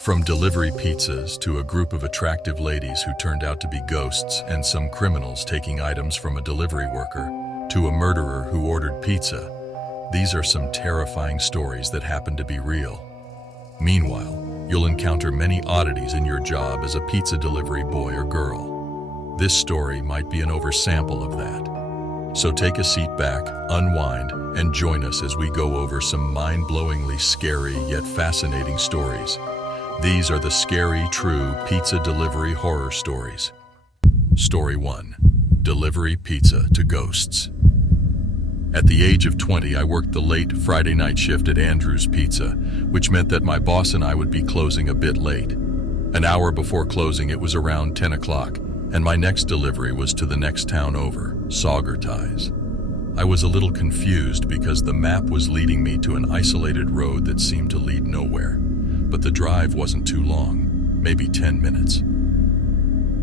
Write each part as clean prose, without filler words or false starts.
From delivery pizzas to a group of attractive ladies who turned out to be ghosts and some criminals taking items from a delivery worker to a murderer who ordered pizza, these are some terrifying stories that happen to be real. Meanwhile, you'll encounter many oddities in your job as a pizza delivery boy or girl. This story might be an oversample of that. So take a seat back, unwind, and join us as we go over some mind-blowingly scary yet fascinating stories. These are the scary, true pizza delivery horror stories. Story 1. Delivery pizza to ghosts. At the age of 20, I worked the late Friday night shift at Andrew's Pizza, which meant that my boss and I would be closing a bit late. An hour before closing, it was around 10 o'clock, and my next delivery was to the next town over, Saugerties. I was a little confused because the map was leading me to an isolated road that seemed to lead nowhere. But the drive wasn't too long, maybe 10 minutes.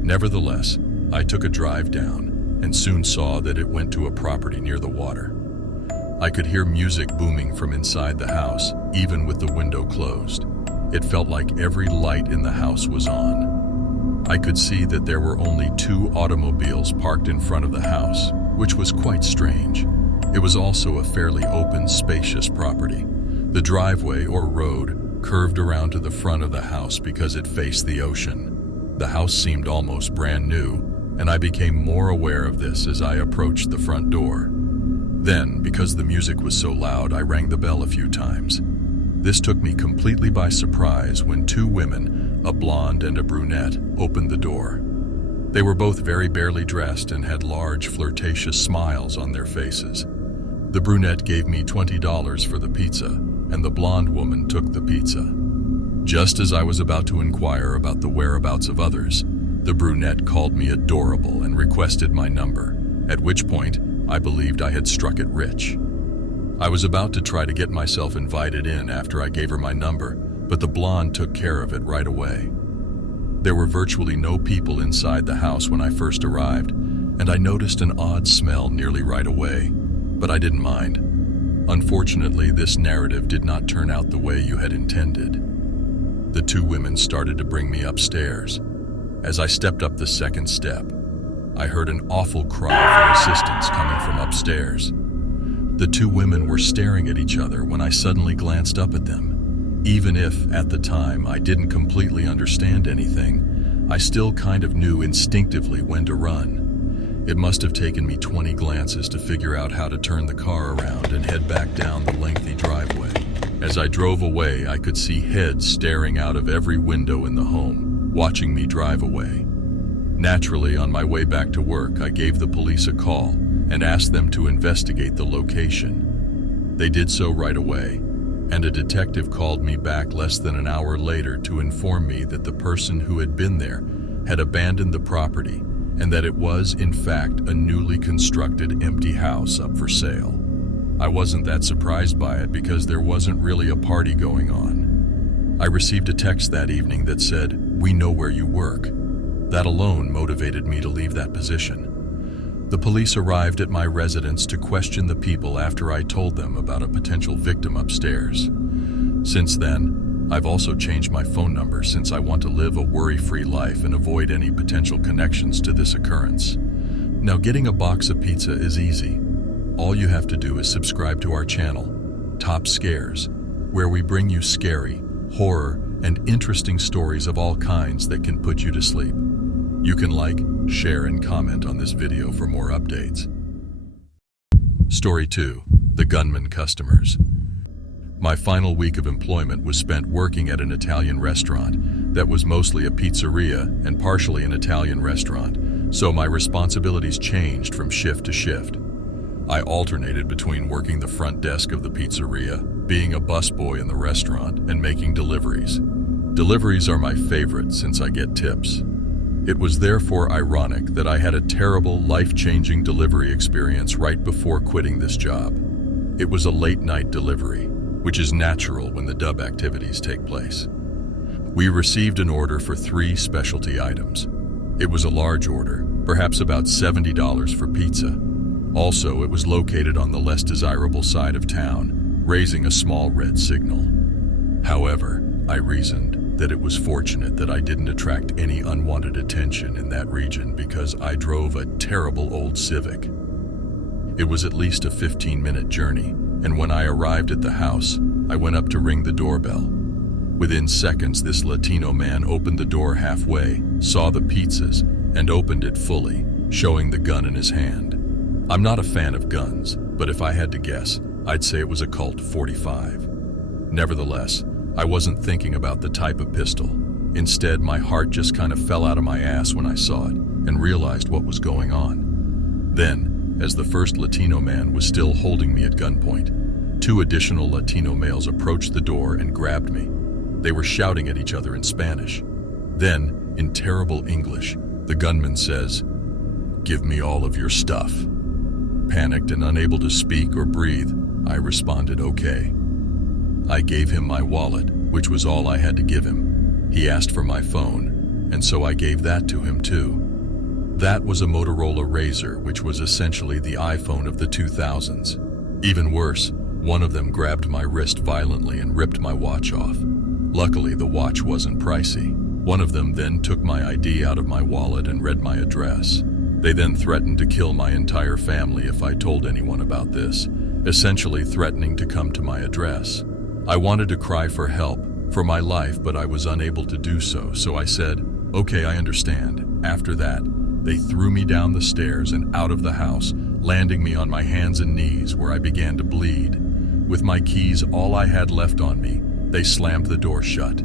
Nevertheless, I took a drive down and soon saw that it went to a property near the water. I could hear music booming from inside the house, even with the window closed. It felt like every light in the house was on. I could see that there were only 2 automobiles parked in front of the house, which was quite strange. It was also a fairly open, spacious property. The driveway or road curved around to the front of the house because it faced the ocean. The house seemed almost brand new, and I became more aware of this as I approached the front door. Then, because the music was so loud, I rang the bell a few times. This took me completely by surprise when 2 women, a blonde and a brunette, opened the door. They were both very barely dressed and had large, flirtatious smiles on their faces. The brunette gave me $20 for the pizza, and the blonde woman took the pizza. Just as I was about to inquire about the whereabouts of others, the brunette called me adorable and requested my number, at which point I believed I had struck it rich. I was about to try to get myself invited in after I gave her my number, but the blonde took care of it right away. There were virtually no people inside the house when I first arrived, and I noticed an odd smell nearly right away, but I didn't mind. Unfortunately, this narrative did not turn out the way you had intended. The 2 women started to bring me upstairs. As I stepped up the second step, I heard an awful cry for assistance coming from upstairs. The 2 women were staring at each other when I suddenly glanced up at them. Even if, at the time, I didn't completely understand anything, I still kind of knew instinctively when to run. It must have taken me 20 glances to figure out how to turn the car around and head back down the lengthy driveway. As I drove away, I could see heads staring out of every window in the home, watching me drive away. Naturally, on my way back to work, I gave the police a call and asked them to investigate the location. They did so right away, and a detective called me back less than an hour later to inform me that the person who had been there had abandoned the property and that it was, in fact, a newly constructed empty house up for sale. I wasn't that surprised by it because there wasn't really a party going on. I received a text that evening that said, "We know where you work." That alone motivated me to leave that position. The police arrived at my residence to question the people after I told them about a potential victim upstairs. Since then, I've also changed my phone number since I want to live a worry-free life and avoid any potential connections to this occurrence. Now, getting a box of pizza is easy. All you have to do is subscribe to our channel, Top Scares, where we bring you scary, horror, and interesting stories of all kinds that can put you to sleep. You can like, share, and comment on this video for more updates. Story 2. The Gunman Customers. My final week of employment was spent working at an Italian restaurant that was mostly a pizzeria and partially an Italian restaurant, so my responsibilities changed from shift to shift. I alternated between working the front desk of the pizzeria, being a busboy in the restaurant, and making deliveries. Deliveries are my favorite since I get tips. It was therefore ironic that I had a terrible, life-changing delivery experience right before quitting this job. It was a late-night delivery, which is natural when the dub activities take place. We received an order for 3 specialty items. It was a large order, perhaps about $70 for pizza. Also, it was located on the less desirable side of town, raising a small red signal. However, I reasoned, that it was fortunate that I didn't attract any unwanted attention in that region because I drove a terrible old Civic. It was at least a 15-minute journey, and when I arrived at the house, I went up to ring the doorbell. Within seconds, this Latino man opened the door halfway, saw the pizzas, and opened it fully, showing the gun in his hand. I'm not a fan of guns, but if I had to guess, I'd say it was a Colt 45. Nevertheless, I wasn't thinking about the type of pistol. Instead, my heart just kind of fell out of my ass when I saw it and realized what was going on. Then, as the first Latino man was still holding me at gunpoint, 2 additional Latino males approached the door and grabbed me. They were shouting at each other in Spanish. Then, in terrible English, the gunman says, "Give me all of your stuff." Panicked and unable to speak or breathe, I responded, "Okay." I gave him my wallet, which was all I had to give him. He asked for my phone, and so I gave that to him too. That was a Motorola Razr, which was essentially the iPhone of the 2000s. Even worse, one of them grabbed my wrist violently and ripped my watch off. Luckily, the watch wasn't pricey. One of them then took my ID out of my wallet and read my address. They then threatened to kill my entire family if I told anyone about this, essentially threatening to come to my address. I wanted to cry for help, for my life, but I was unable to do so, so I said, "Okay, I understand." After that, they threw me down the stairs and out of the house, landing me on my hands and knees where I began to bleed. With my keys all I had left on me, they slammed the door shut.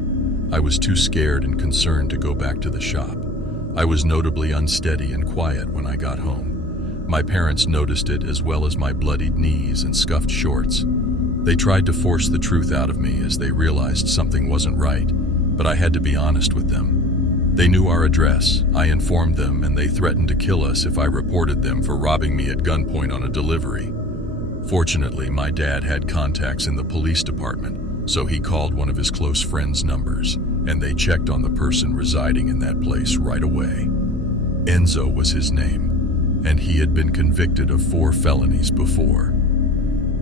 I was too scared and concerned to go back to the shop. I was notably unsteady and quiet when I got home. My parents noticed it, as well as my bloodied knees and scuffed shorts. They tried to force the truth out of me as they realized something wasn't right, but I had to be honest with them. They knew our address, I informed them, and they threatened to kill us if I reported them for robbing me at gunpoint on a delivery. Fortunately, my dad had contacts in the police department, so he called one of his close friends' numbers, and they checked on the person residing in that place right away. Enzo was his name, and he had been convicted of 4 felonies before.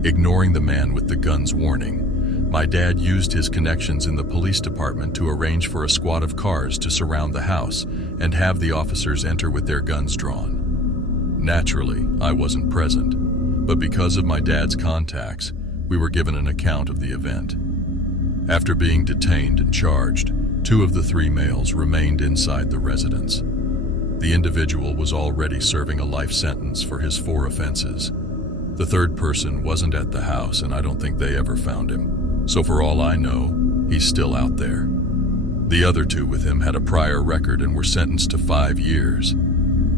Ignoring the man with the gun's warning, my dad used his connections in the police department to arrange for a squad of cars to surround the house and have the officers enter with their guns drawn. Naturally, I wasn't present, but because of my dad's contacts, we were given an account of the event. After being detained and charged, 2 of the 3 males remained inside the residence. The individual was already serving a life sentence for his 4 offenses. The 3rd person wasn't at the house, and I don't think they ever found him. So for all I know, he's still out there. The other 2 with him had a prior record and were sentenced to 5 years.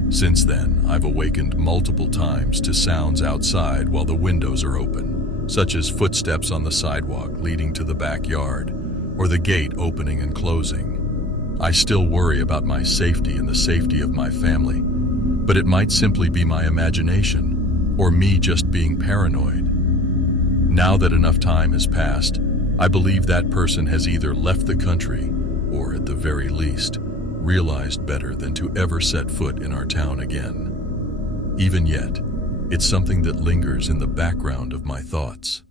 Since then, I've awakened multiple times to sounds outside while the windows are open, such as footsteps on the sidewalk leading to the backyard, or the gate opening and closing. I still worry about my safety and the safety of my family, but it might simply be my imagination, or me just being paranoid. Now that enough time has passed, I believe that person has either left the country, or at the very least, realized better than to ever set foot in our town again. Even yet, it's something that lingers in the background of my thoughts.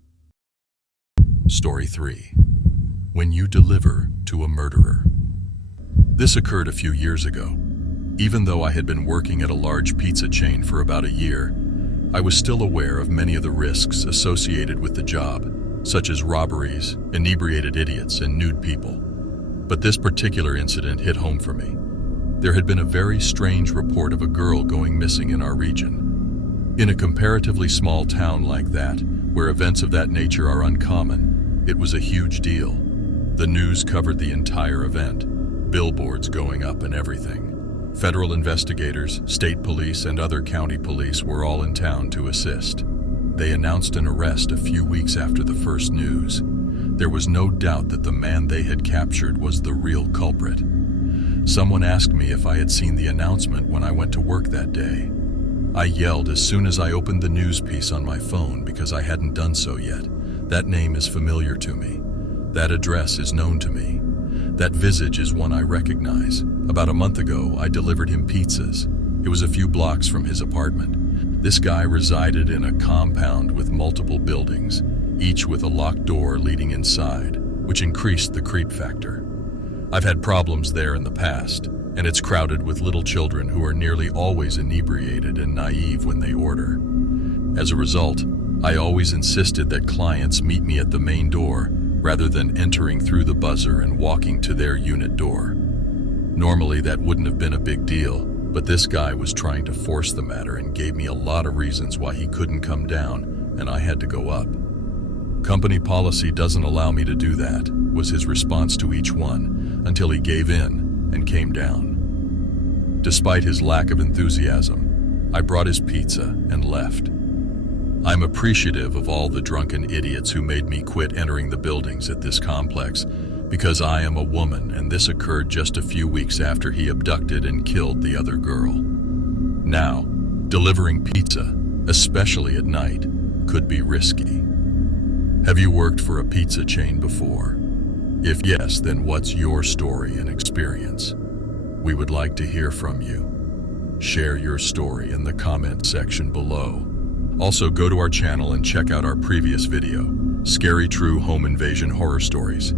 Story 3. When you deliver to a murderer. This occurred a few years ago. Even though I had been working at a large pizza chain for about a year, I was still aware of many of the risks associated with the job, such as robberies, inebriated idiots, and nude people. But this particular incident hit home for me. There had been a very strange report of a girl going missing in our region. In a comparatively small town like that, where events of that nature are uncommon, it was a huge deal. The news covered the entire event, billboards going up and everything. Federal investigators, state police, and other county police were all in town to assist. They announced an arrest a few weeks after the first news. There was no doubt that the man they had captured was the real culprit. Someone asked me if I had seen the announcement when I went to work that day. I yelled as soon as I opened the news piece on my phone because I hadn't done so yet. That name is familiar to me. That address is known to me. That visage is one I recognize. About a month ago, I delivered him pizzas. It was a few blocks from his apartment. This guy resided in a compound with multiple buildings, each with a locked door leading inside, which increased the creep factor. I've had problems there in the past, and it's crowded with little children who are nearly always inebriated and naive when they order. As a result, I always insisted that clients meet me at the main door rather than entering through the buzzer and walking to their unit door. Normally that wouldn't have been a big deal, but this guy was trying to force the matter and gave me a lot of reasons why he couldn't come down, and I had to go up. "Company policy doesn't allow me to do that," was his response to each one, until he gave in and came down. Despite his lack of enthusiasm, I brought his pizza and left. I'm appreciative of all the drunken idiots who made me quit entering the buildings at this complex, because I am a woman and this occurred just a few weeks after he abducted and killed the other girl. Now, delivering pizza, especially at night, could be risky. Have you worked for a pizza chain before? If yes, then what's your story and experience? We would like to hear from you. Share your story in the comment section below. Also, go to our channel and check out our previous video, Scary True Home Invasion Horror Stories.